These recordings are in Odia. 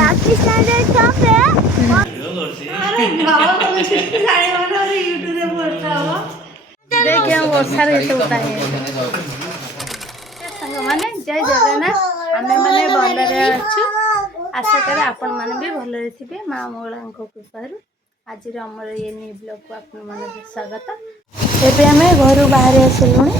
पाकिस्तान रे टॉप है अरे बाबा को छुट्टी साड़ी वाला और यूट्यूब रे पोस्ट हवा देखिए हम वर्षा रे तो उठाए संग माने जय जगन्नाथ आमे माने भलरे अछु आशा करे आपण माने भी भलरे थिबे मां मंगलांको कृपारु आज हमर ये न्यू ब्लॉग को आपण माने स्वागत एबे हमें घर बाहर आसिलुनी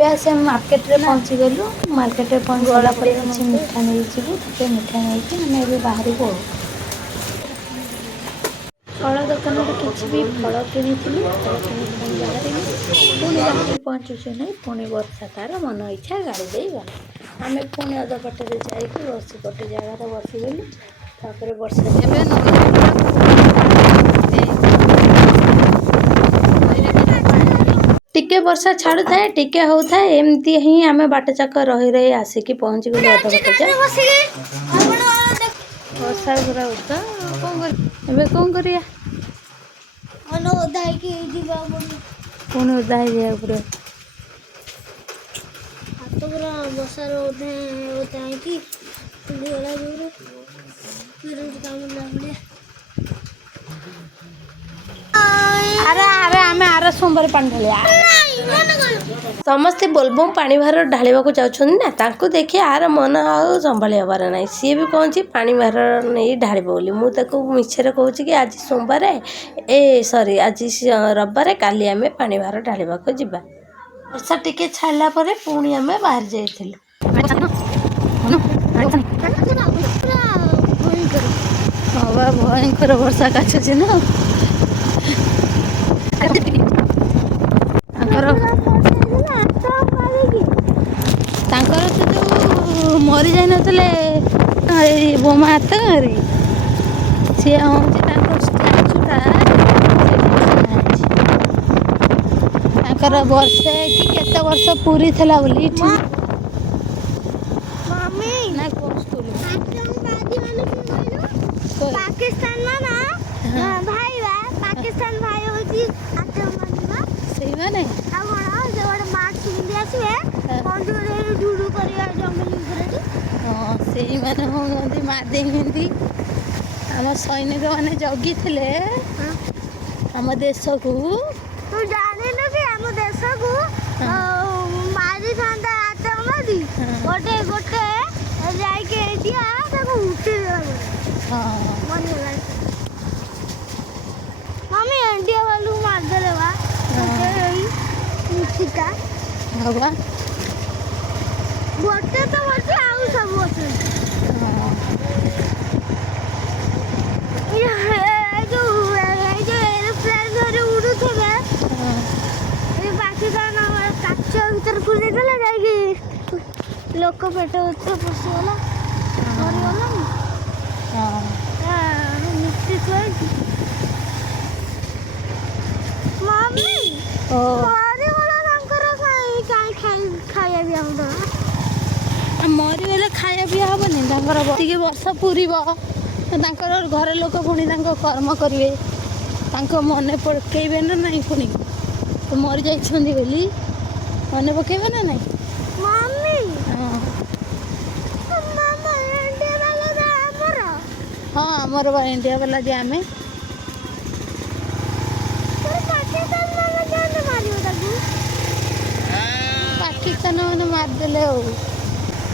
एबे से मार्केट रे पहुंची गेलु मार्केट रे पहुंचला पर किछि मिठा नै जिवु ते मिठा नै कि हमें एबे बाहर को फल दुकान किसी भी फल किनी पुणी बाहर पहुँचुचे नहीं पुणी वर्षा तार मन इच्छा गाड़ी दे गला आम पुणी अधपटे जाकि बस गोटे जगार बसीगलु तापर वर्षा टिके वर्षा छाड़ू थाए टिके हो थाए एमती ही आम बाट चक रही रही आसिकी पहुँची गलु अधपटे वर्षा पूरा उदा कौन करिया पुणी उदा है पूरा हाथ पूरा बसार होता है कि गला जोर फिर काम लागले अरे अरे आमे आर सोमवार पानी ढालिया समस्ते बोलबम पानी भार ढालिबा को जाउछन ना तांको देखि आर मन आ संभाली हबार नाही सी भी कहूँ पानी भार नहीं ढालिब बोली मु ताको मिछरे कहूँ कि आज सोमवार ए सॉरी आज रविवार काली आमे पानी भार ढालिबा को जिबा वर्षा टिके छाड़ला परे पुणी आमे बाहर जाइथिलु बाबा भयंकर वर्षा काछुछि ना तांकर तो मरी जाई नतले बोमा हाथ रे से हूँ स्टाचूटा तांकर वर्षे कि केते वर्ष पूरी थला बोली मम्मी ना को स्कूल पाकिस्तान ना भाई बा पाकिस्तान भाई होती आतंकवादी सही माने आ बड़ा मार्च सुन आसवे कौन जोड़े ढूढू करिया जंगल ऊपर हाँ सही माने होती मार देंगे आम सैनिक मैंने जगी थे आम देश को तू जाने न कि हम देश को मारी थांदा आतंकवादी गोटे गोटे जाके दिया ताको उठी देला हाँ मन लगा मम्मी इंडिया वालू मार देले बा मुठीटा हवा गोटे तो बचे आउ सब बचे ये जो एरोप्लेन धरे उड़ुथबे ये पाकिस्तान हमर काचा भीतर खुले देले जाई लोक पेट उते पसिगला मरि गला हां मिट्टी कोई मम्मी ओ मरि गला लंकर खाया भी हम मरीगले खाया पिया हेनी टे वर्ष पूरब घर लोक पुणी कर्म करेंगे मन पकेबे ना नहीं पुणी तो मरी जाइछंदी बोली मन पकेबे ना नहीं मम्मी हाँ मामा इंडिया वाला हमर हाँ आमर बा इंडिया वाला जे आमे पाकिस्तान वाला जाने मारियो ताकू पाकिस्तान मैंने मारदेले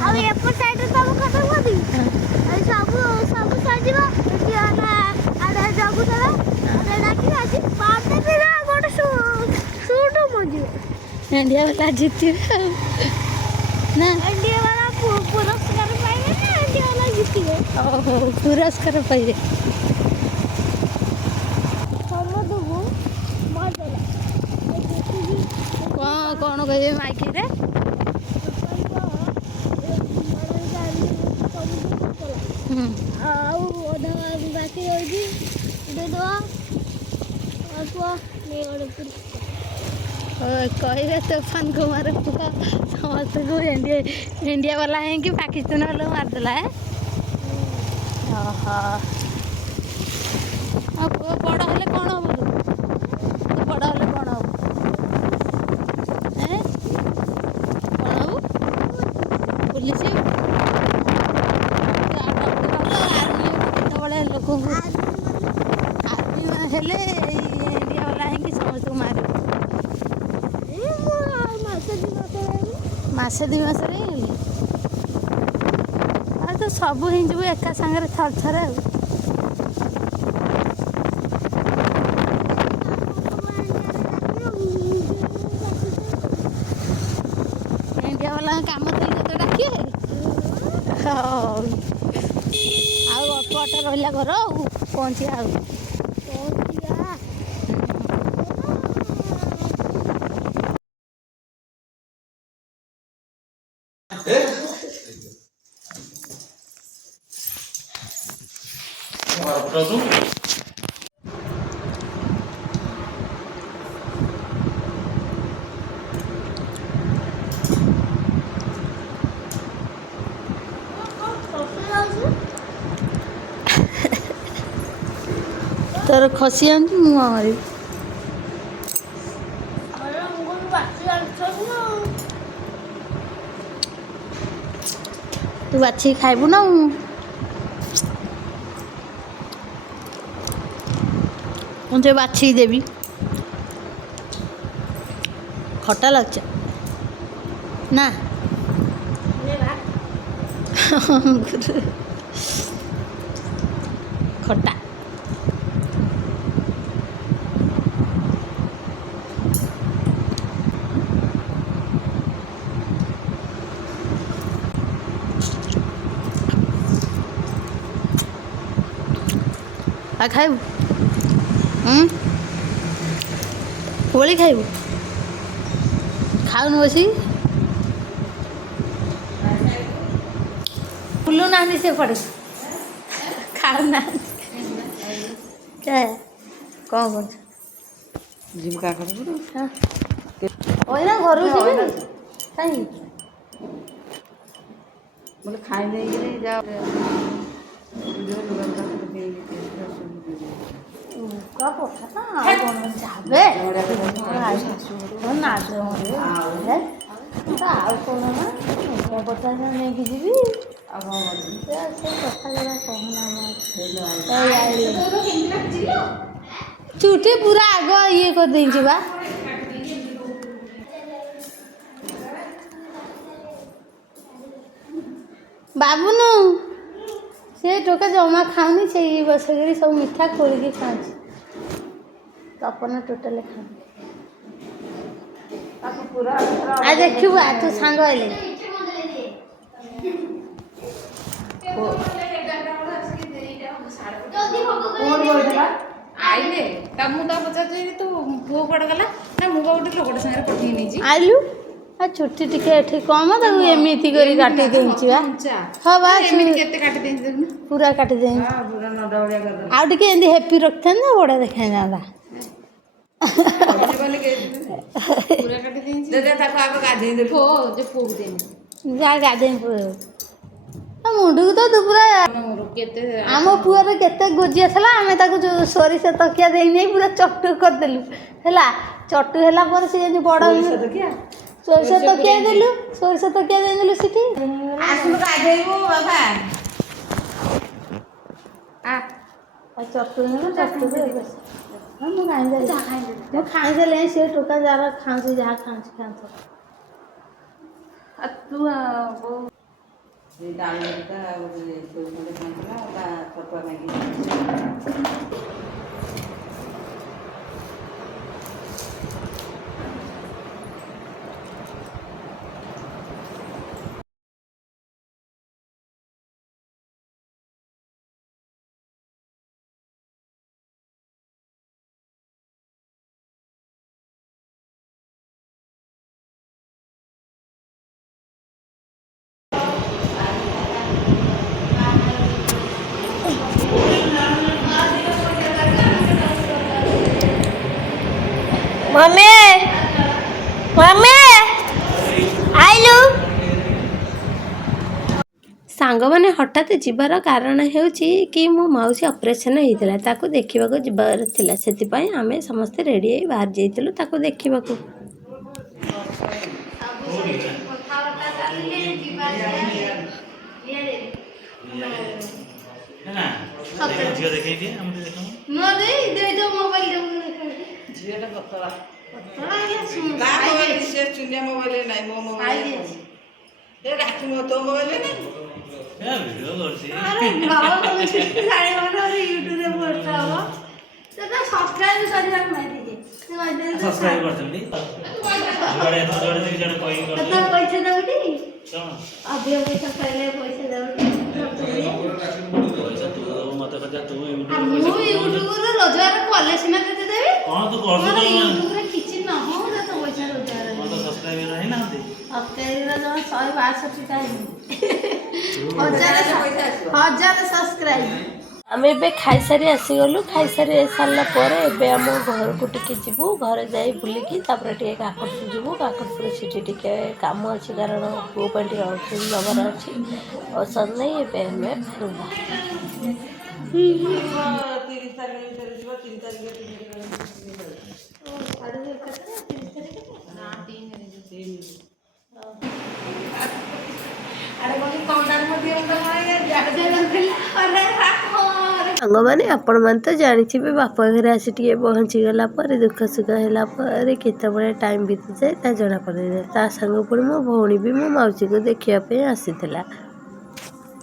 अब एपर साइड सब खत्म कर दी अरे सब साइड जीवा एटी आना आडा जागु तला अरे डाकी आसी पाते फिर गोटे शूट मजी इंडिया वाला जीती ना इंडिया वाला पुरस्कार पाइले ना इंडिया वाला जीती गए ओहो पुरस्कार पाइले समदगु मजला कौन कहे माइकी रे ଆଉ ଅଧା ବାକି ରହିଛି ଦେଇଦେବା ଅଳ୍ପ कहे तूफान कुमार समस्त को इंडिया वाला है कि पाकिस्तान वाला मारदेला है बड़ हेले कौन हम तू बड़ हेले कौन हम ମାସେ 2 ମାସରେ ହିଁ ଆଉ ତ ସବୁ ହେଇଯିବୁ ଏକା ସାଙ୍ଗରେ ଥରେ ଆଉ। ଇଣ୍ଡିଆ ବାଲାଙ୍କ କାମ ତ ତୋତେ ଡାକିବେ। ଆଉ ଅଳ୍ପ ବାଟ ରହିଲା ଘର ଆଉ ପହଞ୍ଚିବା ଆଉ। ତୋର ଖସି ଯାଆନ୍ତି ମୁଁ କରିବି। ତୁ ବାଛିକି ଖାଇବୁ ନା ମୁଁ ତତେ ବାଛିକି ଦେବି। ଖଟା ଲାଗୁଛ ନା ଖଟା ଆଉ ଖାଇବୁ କୋଳି ଖାଇବୁ ଖାଉନୁ ବସି ବୁଲୁ ନାହାନ୍ତି ସେପଟେ ଖାଉନାହାନ୍ତି କ'ଣ କରୁଛୁ ଯିବୁ କାକର ଅଇନା ଘରକୁ ଯିବି କାହିଁକି ବୋଲେ ଖାଇ ଦେଇକିରି ଯା ପଠା ଆଉ କ'ଣ ଯାବେ ଆଉ କ'ଣ ନା ପଚାଶ ନେଇକି ଯିବି ଆଉ କ'ଣ ସେ କଥା ଗୁଡ଼ା କହନା ଚୁଟି ପୁରା ଆଗ ଇଏ କରିଦେଇଛି ବା ବାବୁନୁ ସେ ଟୋକା ଜମା ଖାଉନି ସେଇ ବସିକିରି ସବୁ ମିଠା ଖୋଳିକି ଖାଉଛି ତପନ ଟୋଟାଲି ଖାଉନି ଆଉ ଦେଖିବୁ ତୁ ସାଙ୍ଗ ହେଲେ ଆଇଲେ ତା ମୁଁ ତ ପଚାରୁଛି ତୁ ପୁଅ କୁଆଡ଼େ ଗଲା ନା ମୁଁ ଗୋଟେ ଲୋକଟେ ସାଙ୍ଗରେ ପଠେଇ ନେଇଛି ଆଇଲୁ ଆଉ ଚୁଟି ଟିକେ ଏଠି କମ ତାକୁ ଏମିତି କରି କାଟି ଦେଇଛି ବା ହଁ ବା କେତେ କାଟି ଦେଇଛି ଦେଖୁନ ପୁରା କାଟି ଦେଇଛି ପୁରା ନଡ଼ା ଭଳିଆ କରିଦେଲା ଆଉ ଟିକେ ଏମିତି ହେପି ରଖିଥାନ୍ତି ନା ବଢ଼ିଆ ଦେଖାଯାନ୍ତା ପୁରା କାଟି ଦେଇଛି ତାକୁ ଆଗ ଗାଧେଇ ଦେଲୁ ଯେ ପୁଅକୁ ଦେଇନି ଯା ଗାଧେଇ ମୁଣ୍ଡକୁ ତ ତୁ ପୁରା କେତେ ଆମ ପୁଅର କେତେ ଗୋଜିଆ ଥିଲା ଆମେ ତାକୁ ଯୋଉ ସୋରିଷ ତକିଆ ଦେଇନେଇ ପୁରା ଚଟୁ କରିଦେଲୁ ହେଲା ଚଟୁ ହେଲା ପରେ ସେ ଯେମିତି ବଡ଼ ସୋରିଷ ତକିଆ ଦେଇଦେଲୁ ସେଠି ଆସୁନୁ ଗାଧେଇବୁ ବାବା ଚଟୁ ହେଲା ମୁଁ ଖାଇଦେଲେ ସେ ଟୋକା ଯାହାର ଖାଉଛି ଯାହା ଖାଉଛି ଖାଆନ୍ତୁ ତୁ ଡାଳିଟା ଖଣ୍ଡେ ଖାଇଥିଲା ତା ଛତୁଆ ଖାଇକି मम्मी मम्मी आइलु ସାଙ୍ଗମାନେ ହଠାତ୍ ଯିବାର କାରଣ ହେଉଛି କି ମୋ ମାଉସୀ ଅପରେସନ୍ ହେଇଥିଲା ତାକୁ ଦେଖିବାକୁ ଯିବାର ଥିଲା ସେଥିପାଇଁ ଆମେ ସମସ୍ତେ ରେଡ଼ି ହେଇ ବାହାରି ଯାଇଥିଲୁ ତାକୁ ଦେଖିବାକୁ ଝିଅଟା ପତଳା ଚୁନିଆ ମୋବାଇଲ ନାହିଁ ମୋ ମୋବାଇଲ ୟୁଟ୍ୟୁବରେ ପୋଷ୍ଟ ହବ ସେଟା ସବସ୍କ୍ରାଇବ କରିବାକୁ ନାହିଁ ଟିକେ ସବସ୍କ୍ରାଇବ କରୁଛନ୍ତି କେତେ ପଇସା ଦଉଟି ଅଧିକ ପଇସା ପାଇଲେ ପଇସା ଦଉଟି ମୁଁ ୟୁଟ୍ୟୁବରୁ ରୋଜଗାର କଲେ ସିନା କେତେ ଦେବି କଣ ତୁ ମୋର କରୁଛୁ ୟୁଟ୍ୟୁବରେ କିଛି ନ ହଉ ତ ପଇସା ରୋଜଗାର ସବସ୍କ୍ରାଇବ ହେଇନାହାନ୍ତି ସବସ୍କ୍ରାଇବର ଜମା 162 ଟା ହଜାର ସବସ୍କ୍ରାଇବ ଆମେ ଏବେ ଖାଇସାରି ଆସିଗଲୁ। ଖାଇସାରି ସାରିଲା ପରେ ଏବେ ଆମ ଘରକୁ ଟିକେ ଯିବୁ। ଘରେ ଯାଇ ବୁଲିକି ତାପରେ ଟିକେ କାକଟପୁର ଯିବୁ। କାକଟପୁର ସେଠି ଟିକେ କାମ ଅଛି କାରଣ ପୁଅ ପାଇଁ ଟିକେ ଔଷଧ ନେବାର ଅଛି। ଔଷଧ ନେଇ ଏବେ ଆମେ ଫେରିବା। ସାଙ୍ଗମାନେ ଆପଣମାନେ ତ ଜାଣିଥିବେ ବାପା ଘରେ ଆସି ଟିକେ ପହଞ୍ଚିଗଲା ପରେ ଦୁଃଖ ସୁଖ ହେଲା ପରେ କେତେବେଳେ ଟାଇମ୍ ବିତିଯାଏ ତା ଜଣାପଡ଼େନି। ତା ସାଙ୍ଗ ପୁଣି ମୋ ଭଉଣୀ ବି ମୋ ମାଉସୀକୁ ଦେଖିବା ପାଇଁ ଆସିଥିଲା।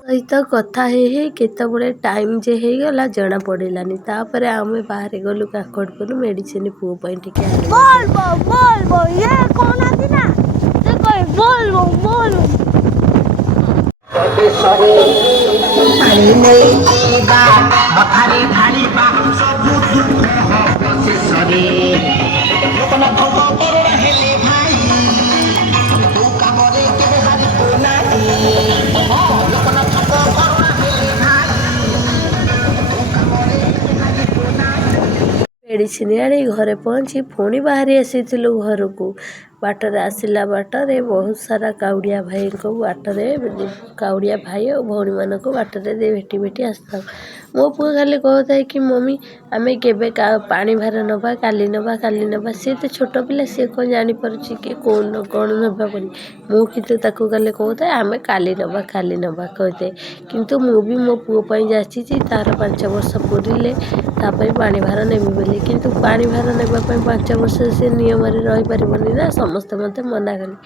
ସହିତ କଥା ହେଇ କେତେବେଳେ ଟାଇମ୍ ଯେ ହେଇଗଲା ଜଣା ପଡ଼ିଲାନି। ତାପରେ ଆମେ ବାହାରି ଗଲୁ କାକଟପୁର ମେଡ଼ିସିନ ପୁଅ ପାଇଁ ଟିକେ ପାଣି ନେଇଯିବା ମଥାରେ ଢାଳିବା ସବୁ ଦୁଃଖ ହବ ଶେଷରେ ଲୋକନାଥଙ୍କ କରୋନା ହେଲେ ଭାଇ ତୁ କାମରେ କେବେ ହାରିବୁ ନାହିଁ ଲୋକନାଥଙ୍କ କରୋନା ହେଲେ ଭାଇ ତୁ କାମରେ କେବେ ହାରିବୁ ନାହିଁ। ମେଡ଼ିସିନ ଆଣି ଘରେ ପହଞ୍ଚି ପୁଣି ବାହାରି ଆସିଥିଲୁ ଘରକୁ। ବାଟରେ ଆସିଲା ବାଟରେ ବହୁତ ସାରା କାଉଡ଼ିଆ ଭାଇଙ୍କୁ କାଉଡ଼ିଆ ଭାଇ ଆଉ ଭଉଣୀମାନଙ୍କୁ ବାଟରେ ଭେଟି ଭେଟି ଆସିଥାଉ। ମୋ ପୁଅ ଖାଲି କହୁଥାଏ କି ମମି ଆମେ କେବେ ପାଣି ଭାର ନେବା କାଲି ନେବା। ସିଏ ତ ଛୋଟ ପିଲା, ସିଏ କ'ଣ ଜାଣିପାରୁଛି କି କ'ଣ ନେବା ବୋଲି। ମୁଁ କିନ୍ତୁ ତାକୁ କାଲି କହୁଥାଏ ଆମେ କାଲି ନେବା କହିଥାଏ। କିନ୍ତୁ ମୁଁ ବି ମୋ ପୁଅ ପାଇଁ ଯାଚିଛି ତାର 5 ବର୍ଷ ପୁରିଲେ ତା ପାଇଁ ପାଣି ଭାର ନେବି ବୋଲି। କିନ୍ତୁ ପାଣି ଭାର ନେବା ପାଇଁ 5 ବର୍ଷ ସେ ନିୟମରେ ରହିପାରିବନି ନା, ସମସ୍ତେ ମୋତେ ମନା କଲେ।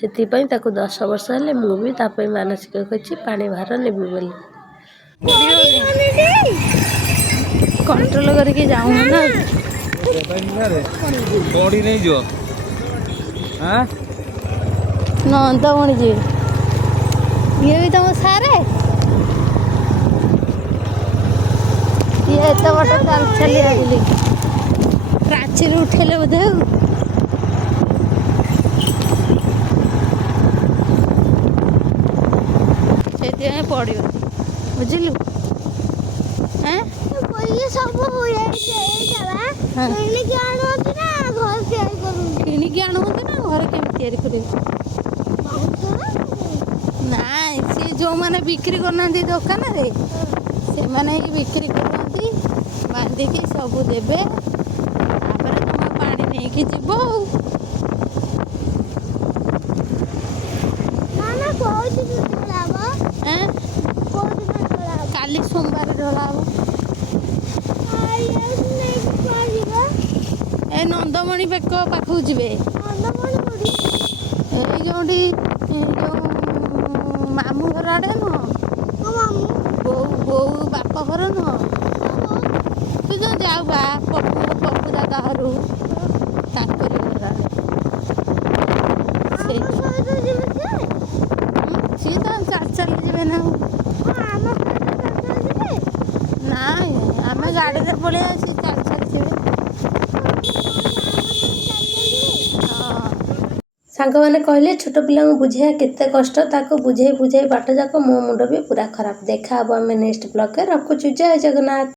ସେଥିପାଇଁ ତାକୁ 10 ବର୍ଷ ହେଲେ ମୁଁ ବି ତା ପାଇଁ ମାନସିକ କରିଛି ପାଣି ଭାର ନେବି ବୋଲି। କଣ୍ଟ୍ରୋଲ କରିକି ଯାଉନ ନା ବଡ଼ି ନେଇଯିବ ନନ୍ଦମଣି ଯିବେ। ଇଏ ବି ତମ ସାରେ ଇଏ ଏତେ ବାଟ ଚାଲି ଆସିଲି ପ୍ରାଚୀରୁ ଉଠେଇଲେ ବୋଧେ ଆଉ ସେଥିପାଇଁ ପଡ଼ିବ ବୁଝିଲୁ। କିଣିକି ଆଣୁଛନ୍ତି ନା ଘରେ କେମିତି ତିଆରି କରିବେ? ନାଇଁ ସିଏ ଯେଉଁମାନେ ବିକ୍ରି କରୁନାହାନ୍ତି ଦୋକାନରେ ସେମାନେ ହିଁ ବିକ୍ରି କରୁଛନ୍ତି। ବାନ୍ଧିକି ସବୁ ଦେବେ ତାପରେ ତମେ ପାଣି ନେଇକି ଯିବ ଆଉ। କାଲି ସୋମବାର ଢଳା ହବ। ଏ ନନ୍ଦମଣି ପାଖକୁ ଯିବେ। ଏଇ ଯୋଉଠି ଯୋଉ ମାମୁଁ ଘର ଆଡ଼େ ନୁହଁ, ବୋଉ ବାପ ଘର ନୁହଁ, ତୁ ଯୋଉ ଯାଉ ବା ପପୁ ଦାଦା ଘରୁ ତାଙ୍କରି ଘର ଆଡ଼େ। ସିଏ ତ ଚାଲି ଯିବେ ନା। ନାଇଁ ଆମେ ଗାଡ଼ିରେ ପଳେଇ ଆସି ଚାଲି ଯିବେ। ସାଙ୍ଗମାନେ କହିଲେ ଛୋଟ ପିଲାଙ୍କୁ ବୁଝେଇବା କେତେ କଷ୍ଟ, ତାକୁ ବୁଝେଇ ବାଟ ଯାକ ମୋ ମୁଣ୍ଡ ବି ପୁରା ଖରାପ। ଦେଖା ହବ ଆମେ ନେକ୍ସଟ ବ୍ଲଗରେ। ରଖୁଛୁ, ଜୟ ଜଗନ୍ନାଥ।